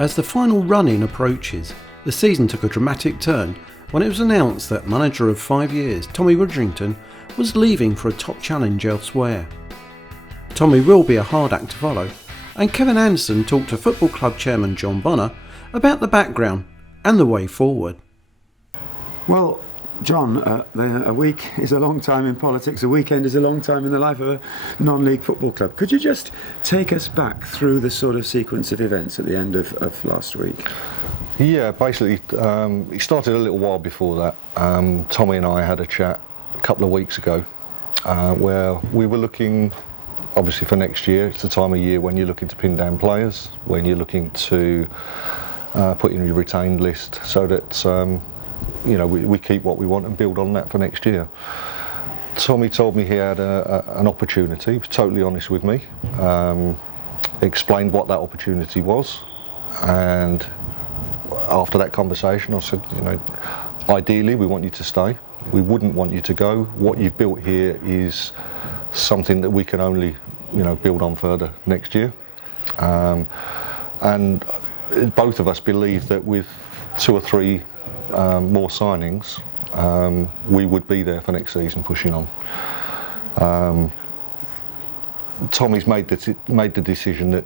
As the final run-in approaches, the season took a dramatic turn when it was announced that manager of 5 years, Tommy Widdrington, was leaving for a top challenge elsewhere. Tommy will be a hard act to follow, and Kevin Anderson talked to Football Club Chairman John Bonar about the background and the way forward. Well, John, a week is a long time in politics, a weekend is a long time in the life of a non-league football club. Could you just take us back through the sort of sequence of events at the end of last week? Yeah, basically, it started a little while before that. Tommy and I had a chat a couple of weeks ago where we were looking, obviously for next year. It's the time of year when you're looking to pin down players, when you're looking to put in your retained list so that we keep what we want and build on that for next year. Tommy told me he had an opportunity. He was totally honest with me, explained what that opportunity was, and after that conversation I said, ideally we want you to stay. We wouldn't want you to go. What you've built here is something that we can only build on further next year, and both of us believe that with 2 or 3 more signings, we would be there for next season pushing on. Tommy's made the decision that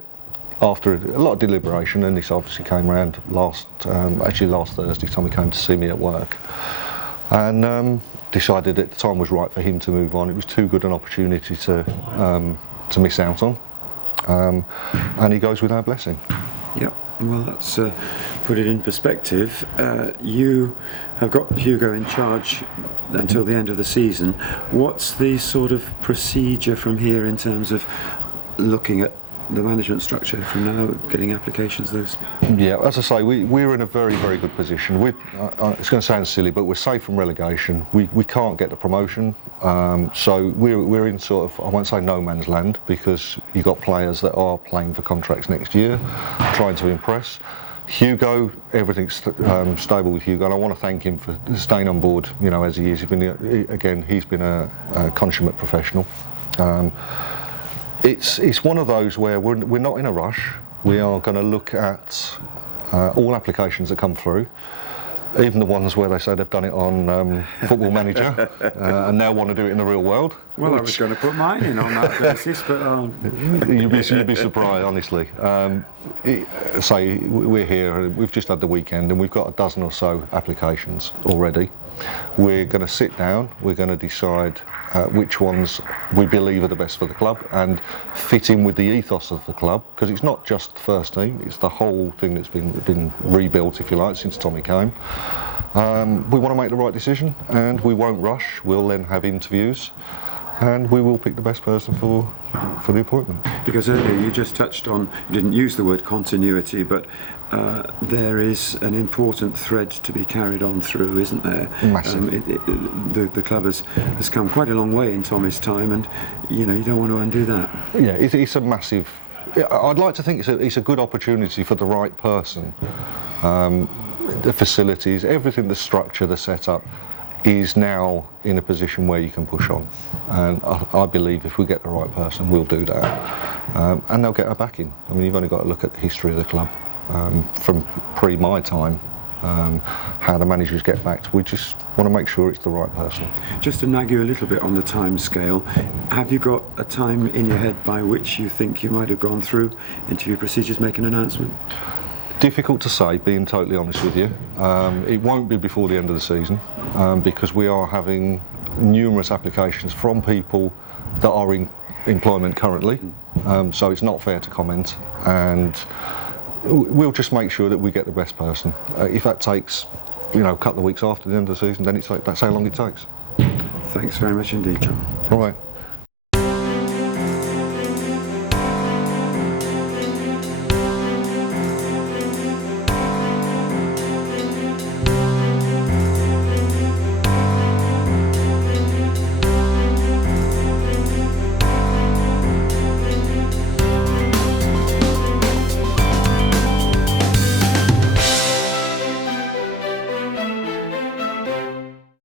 after a lot of deliberation, and this obviously came around last Thursday, Tommy came to see me at work and decided that the time was right for him to move on. It was too good an opportunity to miss out on, and he goes with our blessing. Yep. Well, let's put it in perspective. You have got Hugo in charge until the end of the season. What's the sort of procedure from here in terms of looking at the management structure from now, getting applications, those? Yeah, as I say, we're in a very, very good position. It's going to sound silly, but we're safe from relegation. We can't get the promotion, so we're in sort of, I won't say no man's land, because you've got players that are playing for contracts next year, trying to impress. Hugo, everything's stable with Hugo, and I want to thank him for staying on board, as he is. He's been a consummate professional. It's one of those where we're not in a rush. We are going to look at all applications that come through, even the ones where they say they've done it on Football Manager and now want to do it in the real world. Well, I was going to put mine in on that basis, but you'd be surprised, honestly. We're here. We've just had the weekend, and we've got a dozen or so applications already. We're going to sit down. We're going to decide which ones we believe are the best for the club and fit in with the ethos of the club, because it's not just the first team, it's the whole thing that's been rebuilt, if you like, since Tommy came. We want to make the right decision, and we won't rush. We'll then have interviews, and we will pick the best person for the appointment. Because earlier you just touched on, you didn't use the word continuity, but there is an important thread to be carried on through, isn't there? Massive. The club has come quite a long way in Tommy's time, and you don't want to undo that. Yeah, it's a massive. I'd like to think it's a good opportunity for the right person. The facilities, everything, the structure, the setup is now in a position where you can push on, and I believe if we get the right person, we'll do that, and they'll get our backing. I mean, you've only got to look at the history of the club from my time, how the managers get backed. We just want to make sure it's the right person. Just to nag you a little bit on the time scale, have you got a time in your head by which you think you might have gone through interview procedures, make an announcement? Difficult to say, being totally honest with you. It won't be before the end of the season, because we are having numerous applications from people that are in employment currently, so it's not fair to comment, and we'll just make sure that we get the best person. If that takes a couple of weeks after the end of the season, then that's how long it takes. Thanks very much indeed, John. All right.